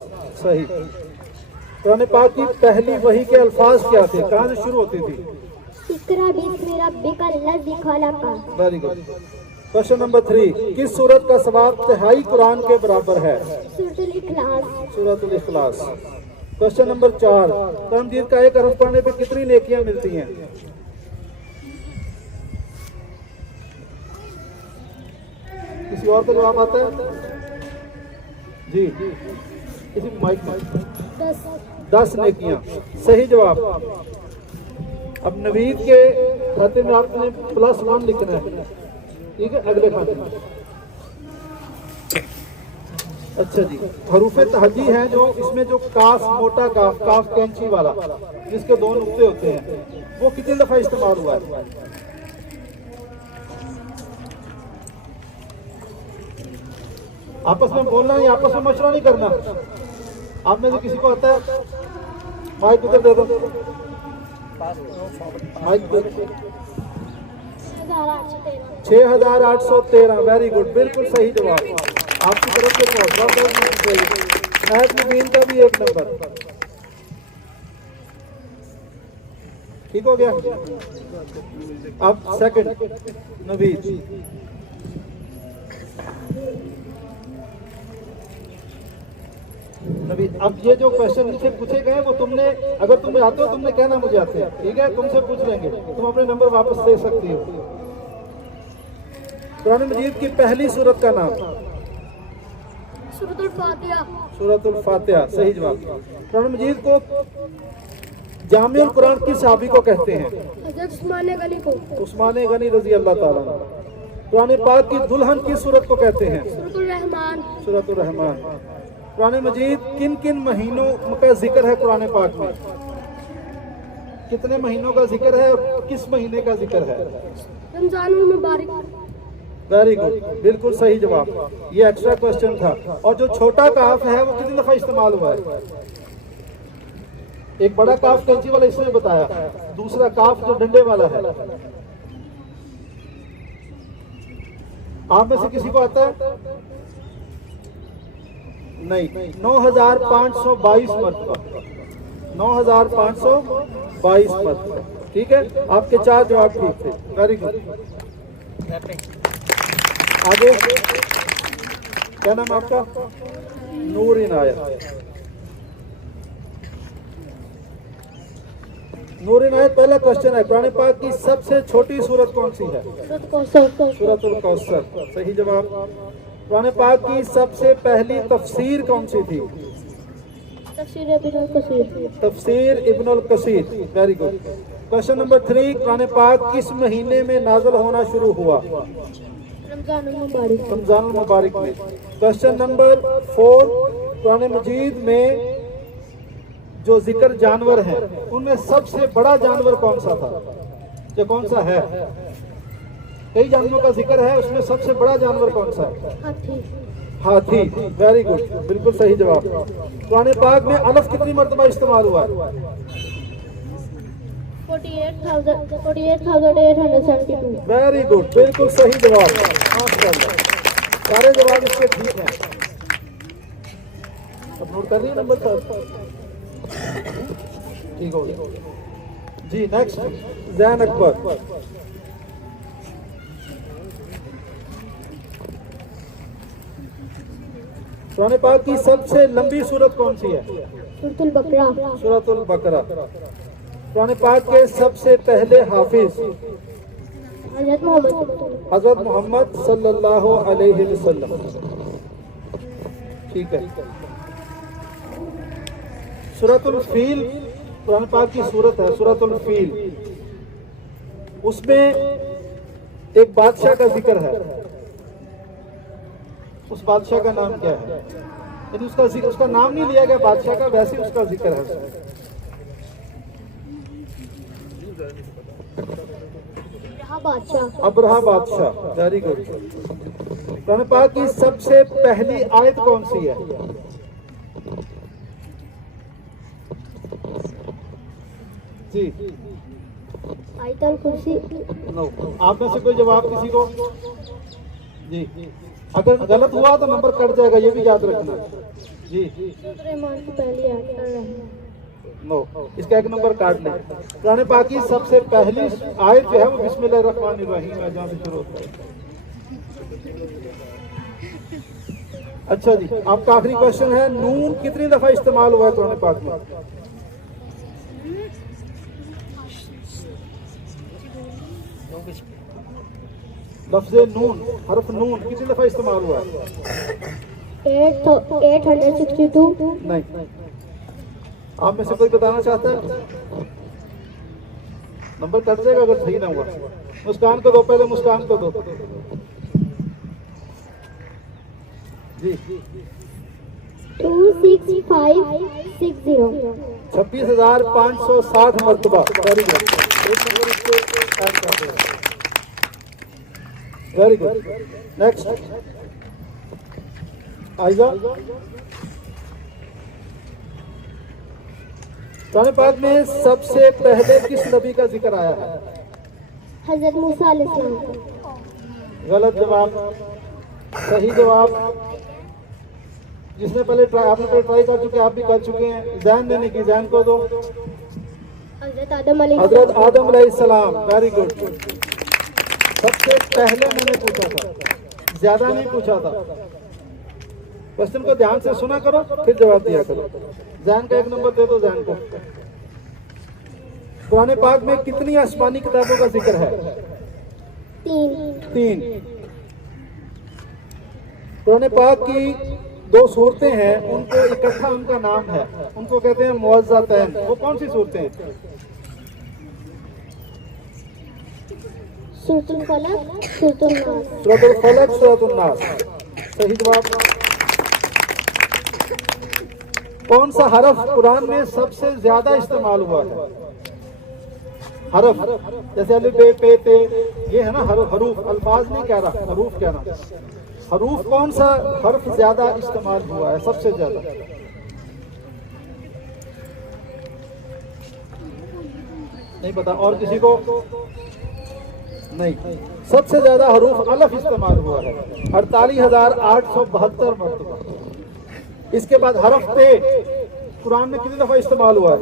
सही। कुरान पाक की पहली वही के अल्फाज क्या थे, कहाँ से शुरू होती थी? इकरा बिस्मि रब्बिकल्लज़ी खलक़। Very good. क्वेश्चन नंबर 3, किस सूरत का सवाब तिहाई कुरान के बराबर है? सूरतुल इखलास। सूरतुल इखलास। क्वेश्चन नंबर 4, कुरान मजीद का एक हरफ पढ़ने पे कितनी नेकियां मिलती हैं? किसी और का जवाब आता है? जी, किसी माइक में 10 नेकियां। सही जवाब। अब नवीद के खाते में आपने +1 लिखना है, ठीक है, अगले खाते में। अच्छा जी, हरूफ तहजी हैं जो इसमें जो काफ, मोटा काफ, काफ कैंची वाला जिसके 2 नुक्ते होते हैं, वो कितनी दफा इस्तेमाल हुआ है? आपस में बोलना है, आपस में मशवरा नहीं करना। आप में से किसी को आता है? माइक उधर दे दो, माइक दे दो। 6813। वेरी गुड, बिल्कुल सही जवाब। आपकी तरफ से बहुत सही। महज मुबीन का भी 1 नंबर। ठीक हो गया। अब सेकंड नवीद। अब ये जो क्वेश्चन मुझसे पूछे गए वो तुमने, अगर तुम्हें आते हो तुमने कहना मुझे आते हैं, ठीक है, तुमसे पूछ लेंगे, तुम अपने नंबर वापस ले सकती हो। कुरान मजीद की पहली सूरत का नाम? सूरतुल फातिहा। सूरतुल फातिहा, सही जवाब। कुरान मजीद को जामिउल कुरान किस सहाबी को कहते हैं? हज़रत उस्मान गनी को। उस्मान गनी रजी अल्लाह ताला। कुरान पाक की दुल्हन किस सूरत को कहते हैं? सूरतुल रहमान। सूरतुल रहमान। कुरान मजीद किन किन महीनों का जिक्र है कुरान पाक में? कितने महीनों का जिक्र है और किस महीने का जिक्र है? रमजानुल मुबारक। वेरी गुड, बिल्कुल सही जवाब। ये एक्स्ट्रा क्वेश्चन था। और जो छोटा काफ है वो कितनी दफा इस्तेमाल हुआ है? एक बड़ा काफ कैंची वाला इसने बताया, दूसरा काफ जो डंडे वाला है। आप में से किसी को आता है? नहीं। 9522 मरतबा। 9522 मरतबा। ठीक है, आपके 4 जवाब ठीक थे। Very good. आगे क्या नाम आपका? नूर इनायत। नूर इनायत, पहला क्वेश्चन है, कुरान पाक की सबसे छोटी सूरत कौन सी है? सूरतुल कौसर, सही जवाब। कुरान पाक की सबसे पहली तफसीर कौन सी थी? तफसीर इब्नुल कसीर। Very good. क्वेश्चन नंबर 3, कुरान पाक किस महीने में नाज़िल होना शुरू हुआ? रमजानुल मुबारक में। क्वेश्चन नंबर 4, कुरान मजीद में जो जिक्र जानवर है उनमें सबसे बड़ा जानवर कौन सा था? जो कौन सा है? कई जानवरों का जिक्र है, उसमें सबसे बड़ा जानवर कौन सा है? हाथी। वेरी गुड, बिल्कुल सही जवाब। कुरान पाक में अलफ कितनी मरतबा इस्तेमाल हुआ है? 48,872। वेरी गुड, बिल्कुल सही जवाब। माशाअल्लाह, सारे जवाब इसके ठीक हैं। अब नोट कर रही है नंबर 7? ठीक हो गया जी। नेक्स्ट जैन अकबर। कुरान पाक की सबसे लंबी सूरत कौन सी है? सूरतुल बकरा। सूरतुल बकरा। कुरान पाक के सबसे पहले हाफिज? हजरत मोहम्मद सल्लल्लाहु अलैहि वसल्लम। ठीक है। सूरतुल फील कुरान पाक की सूरत है, सूरतुल फील। उसमें एक बादशाह का जिक्र है, उस बादशाह का नाम क्या है? यानी उसका जिक्र, उसका नाम नहीं लिया गया बादशाह का, वैसे उसका जिक्र है। अब्रहा बादशाह। Very good. कुरान पाक की सबसे पहली आयत कौन सी है? जी, आयतुल कुर्सी। नो। आप में से कोई जवाब किसी को? जी, अगर गलत हुआ तो नंबर कट जाएगा, ये भी याद रखना। जी रहमान की पहली आयत रहमान। नो, इसका एक नंबर काट लें। कुरान पाक की सबसे पहली आयत जो है वो बिस्मिल्लाहिर्रहमानिर्रहीम है, जहाँ से शुरू होता है। अच्छा जी, आपका आखिरी क्वेश्चन है, नून कितनी दफा इस्तेमाल हुआ है कुरान पाक में? लफ्ज़े नून, हर्फ नून कितनी दफा इस्तेमाल हुआ है? 862। नहीं। आप में से कोई बताना चाहता है? नंबर कट जाएगा अगर सही ना हुआ। मुस्कान को दो, पहले मुस्कान को दो जी। 26560। 26,560 मरतबा। वेरी गुड, एक नंबर इसको ऐड कर दें। Very good. नेक्स्ट आइजा। कुरान पाक में सबसे पहले किस नबी का जिक्र आया है? हजरत मूसा अलैहिस्सलाम। गलत जवाब। सही जवाब जिसने पहले ट्राई, आपने पहले ट्राई कर चुके, आप भी कर चुके हैं। जैन ने नहीं की, जैन को दो। हजरत आदम हजरत आदम अलैहिस्सलाम। Very good. सबसे पहले मैंने पूछा था, ज्यादा नहीं पूछा था। क्वेश्चन को ध्यान से सुना करो, फिर जवाब दिया करो। जैन का एक नंबर दे दो जैन को। कुरान पाक में कितनी आसमानी किताबों का जिक्र है? 3। कुरान पाक की 2 सूरतें हैं, उनको इकट्ठा उनका नाम है, उनको कहते हैं मुअज़्ज़तैन। वो कौन सी सूरतें हैं? सूरतुल फलक, सूरतुल नास। सूरतुल फलक, सूरतुल नास। सही जवाब। कौन सा हरफ कुरान में सबसे ज्यादा इस्तेमाल हुआ है? हरफ, जैसे अलिफ बे पे ते, ये है ना हरूफ, अल्फाज नहीं कह रहा, हरूफ कहना। हरूफ कौन सा हर्फ ज्यादा इस्तेमाल हुआ है, सबसे ज्यादा? नहीं पता? और किसी को? नहीं। सबसे ज्यादा हरूफ अलफ इस्तेमाल हुआ है, 48,872 मरतबा। इसके बाद हरफ ते कुरान में कितनी दफा इस्तेमाल हुआ है?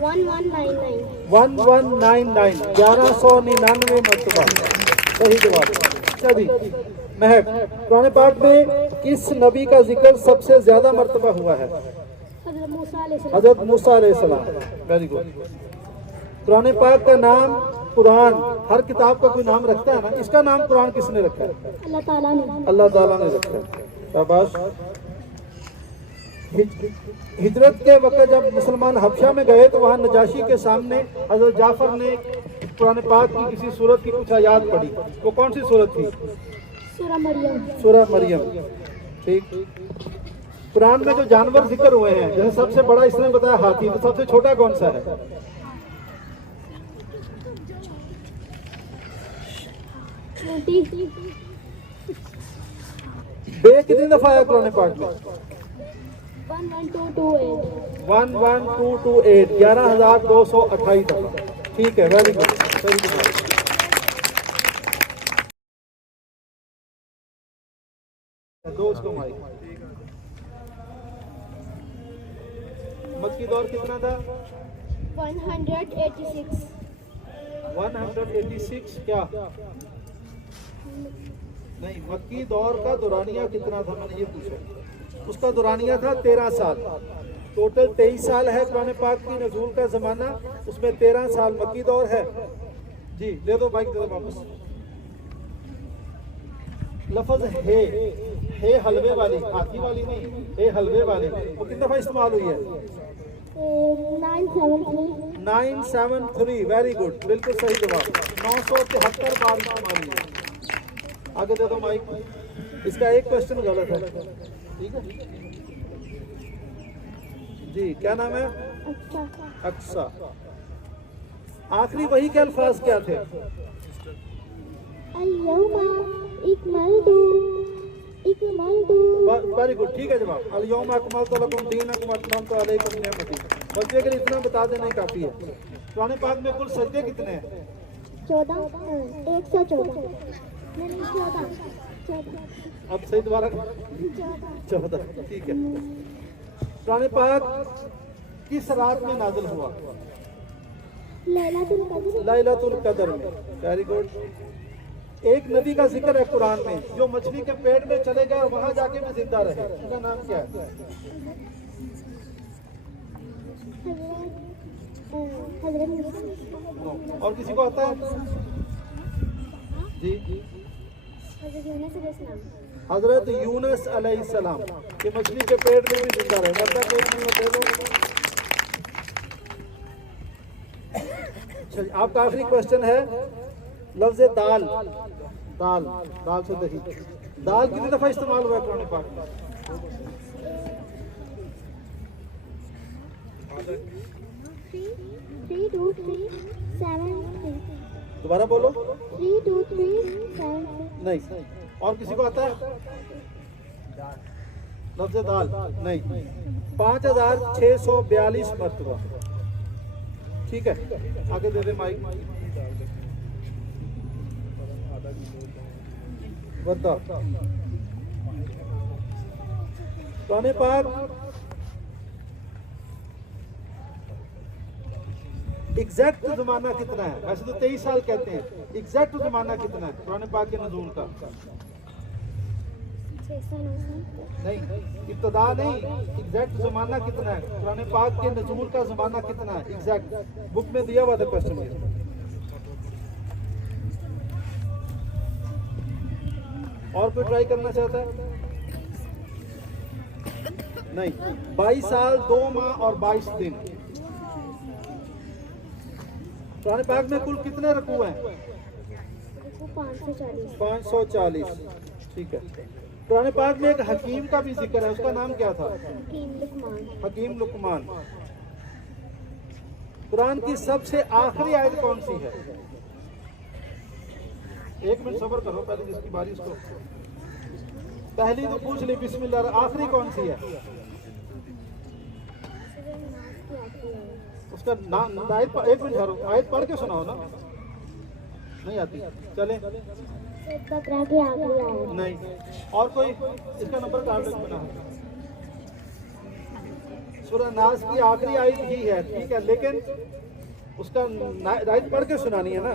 1199। 1199 मरतबा। सही जवाब। अच्छा जी, महक, कुरान पाक में किस नबी का जिक्र सबसे ज्यादा मरतबा हुआ है? हजरत मूसा अलैहिस्सलाम। Very good. कुरान पाक का नाम, कुरान हर किताब का कोई नाम रखता है ना, इसका नाम कुरान किसने रखा है? अल्लाह ताला ने। अल्लाह ताला ने रखा है। शाबाश। हिजरत के वक्त जब मुसलमान हबशा में गए तो वहाँ नजाशी के सामने हजरत जाफर ने कुरान पाक की किसी सूरत की कुछ आयात पढ़ी। वो कौन सी सूरत थी? सूरह मरियम। सूरह मरियम। ठीक। कुरान में जो जानवर जिक्र हुए हैं, जैसे सबसे बड़ा इसने बताया हाथी, तो सबसे छोटा कौन सा है? बे कितनी दफा आया कुरान पाक में? 11228। 11228, 11,228 दफा। ठीक है, वेरी गुड। सही जवाब। दोस्तों मक्की दौर कितना था? 186। 186 क्या? नहीं, मक्की दौर का दुरानिया कितना था, मैंने ये पूछा। उसका दुरानिया था 13 साल। टोटल 23 साल है कुरान पाक की नज़ूल का ज़माना, उसमें 13 साल मक्की दौर है। जी दे दो, बाइक दे दो वापस। लफ्ज़ हे हलवे वाली, हाथी वाली नहीं, हे हलवे वाली, वो कितनी दफ़ा इस्तेमाल हुई है? 973। वेरी गुड, बिल्कुल सही जवाब। 973 बार इस्तेमाल हुई है। आगे दे दो माइक। इसका एक क्वेश्चन गलत है। ठीक है जी, क्या नाम है? अक्सा। आखिरी वही के अल्फाज क्या थे? वेरी गुड, ठीक है जवाब। अल-यौम अकमलतु लकुम दीनकुम व अतममतु अलैकुम निअमती। बस अगर इतना बता देना ही काफी है। कुरान पाक में कुल सजदे कितने हैं? 14। 114। 14 अब सही दोबारा 14, ठीक है। कुरान पाक किस रात में नाज़िल हुआ? लैलातुल कद्र लैलतुल कद्र में। Very good. एक नबी का जिक्र है कुरान में जो मछली के पेट में चले गए और वहां जाके भी जिंदा रहे, उनका नाम क्या है? हजरत और किसी को आता है? जी, हजरत यूनुस अलैहिस्सलाम कि मछली के पेट में भी जिंदा रहे। मतलब कोई नहीं दे दो। चलिए, आपका आखिरी क्वेश्चन है लफ्ज दाल। दाल, दाल से दही। दाल कितनी दफा इस्तेमाल हुआ है कुरान पाक में? 3 2 3 7 3 दोबारा बोलो। 3 2 3 7 नहीं। और किसी को आता है लफ्ज दाल? नहीं। 5642 मरतबा। ठीक है, आगे दे दे माइक। बताओ कुरान पाक एग्जैक्ट जमाना कितना है? वैसे तो 23 साल कहते हैं, एग्जैक्ट जमाना कितना है कुरान पाक के नज़ूल का? 600 नहीं, इब्तदा नहीं, एग्जैक्ट जमाना कितना है कुरान पाक के नज़ूल का? जमाना कितना है एग्जैक्ट? बुक में दिया हुआ था क्वेश्चन में। और कोई ट्राई करना चाहता है? नहीं। 22 साल 2 माह और 22 दिन। कुरान पाक में कुल कितने रकू हैं? 540 540। ठीक है। कुरान पाक में एक हकीम का भी जिक्र है, उसका नाम क्या था? हकीम लुकमान। कुरान की सबसे आखिरी आयत कौन सी है? 1 मिनट सब्र करो, पहले जिसकी बारी उसको। पहली तो पूछ ली बिस्मिल्लाह, आखिरी कौन सी है? उसका नाम आयत 1 मिनट ठहरो, आयत पढ़ के सुनाओ ना। नहीं आती? चले नहीं। और कोई इसका नंबर कार्ड बना है? सूरह नास की आखिरी आयत ही है, ठीक है, लेकिन उसका आयत पढ़ के सुनानी है ना।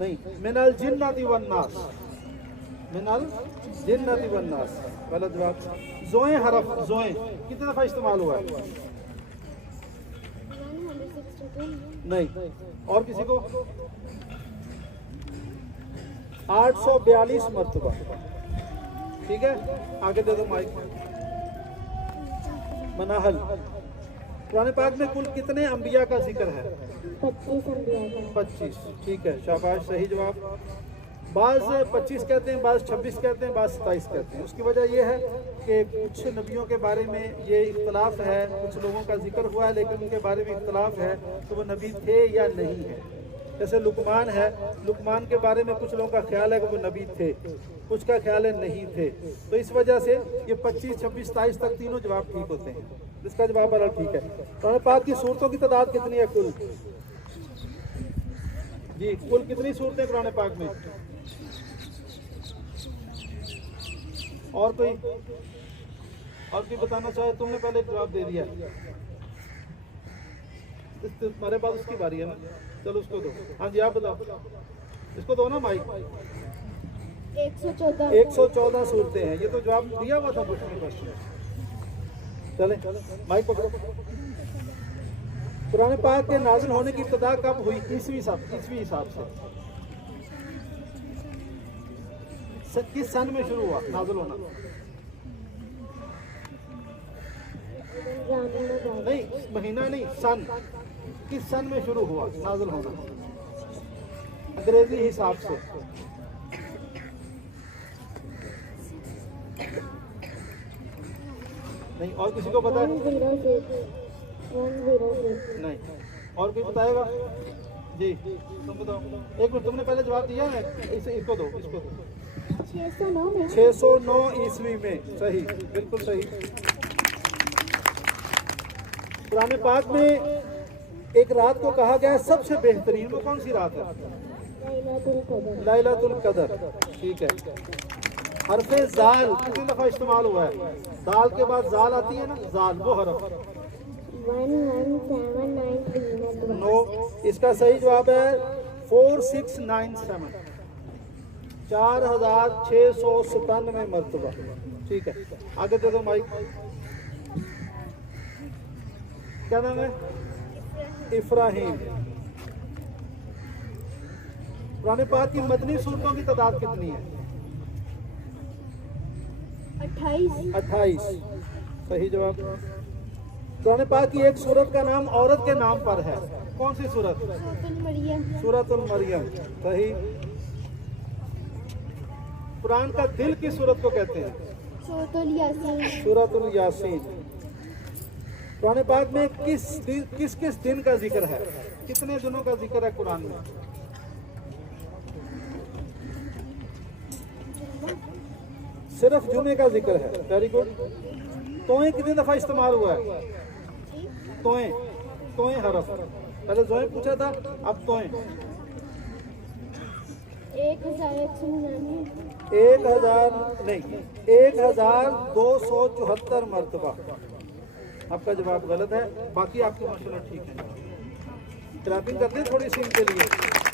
नहीं। मिनल जिन्नति वन नास, मिनल जिन्नति वन नास। गलत जवाब। जोए हरफ, जोए कितने दफा इस्तेमाल हुआ है? नहीं। और किसी को? 842 मरतबा। ठीक है, आगे दे दो माइक। मनाहल। कुरान पाक में कुल कितने अंबिया का जिक्र है? 25। ठीक है, शाबाश, सही जवाब। बाज़ 25 कहते हैं, बाज़ 26 कहते हैं, बाज़ 27 कहते हैं। उसकी वजह यह है कि कुछ नबियों के बारे में ये इख्तलाफ है, कुछ लोगों का जिक्र हुआ है लेकिन उनके बारे में इख्तलाफ है तो वो नबी थे या नहीं है। जैसे लुकमान है, लुकमान के बारे में कुछ लोगों का ख्याल है कि वो नबी थे, कुछ का ख्याल है नहीं थे। तो इस वजह से ये 25, 26, 27 तक तीनों जवाब ठीक होते हैं। इसका जवाब बड़ा ठीक है। कुरान पाक की सूरतों की तादाद कितनी है कुल? जी, कुल कितनी सूरतें कुरान पाक में? और कोई बताना चाहे? तुमने पहले जवाब दे दिया, तुम्हारे पास उसकी बारी है ना। चलो उसको दो। हाँ जी, आप बताओ। इसको दो ना माइक। 114 सूरतें हैं। ये तो जवाब दिया हुआ था बुक में क्वेश्चन। चले, माइक पकड़ो। कुरान पाक के नाज़िल होने की इब्तिदा कब हुई? ईसवी हिसाब से किस सन में शुरू हुआ नाज़िल होना? नहीं, महीना नहीं, सन। किस सन में शुरू हुआ नाज़िल होना अंग्रेजी हिसाब से? नहीं। और किसी को पता है? नहीं। और कोई बताएगा? जी, तुम बताओ। एक मिनट, तुमने पहले जवाब दिया है, इसको दो। 609 ईस्वी में। सही, बिल्कुल सही। कुरान पाक में एक रात को कहा गया है सबसे बेहतरीन, वो कौन सी रात है? लैलातुल कदर। लैलातुल कदर, ठीक है। हरफे जाल कितनी दफा इस्तेमाल हुआ है? दाल के बाद जाल आती है ना, जाल, वो हरफ। 11793 मरतबा। नो, इसका सही जवाब है 4697, 4697 मरतबा। ठीक है, आगे दे दो माइक। क्या नाम है? इब्राहिम। कुरान पाक की मदनी सूरतों की तादाद कितनी है? 28। सही जवाब। कुरान पाक की एक सूरत का नाम औरत के नाम पर है, कौन सी सूरत? सूरतुल मरियम, सही। कुरान का दिल किस सूरत को कहते हैं? सूरतुल यासीन। कुरान पाक में किस किस दिन का जिक्र है? कितने दिनों का जिक्र है कुरान में? सिर्फ जुमे का जिक्र है। Very good. तोएं कितनी दफा इस्तेमाल हुआ है? तोएं हरफ, पहले जोएं पूछा था, अब तोएं। 1274 मरतबा। आपका जवाब गलत है, बाकी आपके माशाल्लाह ठीक है। क्लैपिंग करते हैं थोड़ी सी इनके लिए।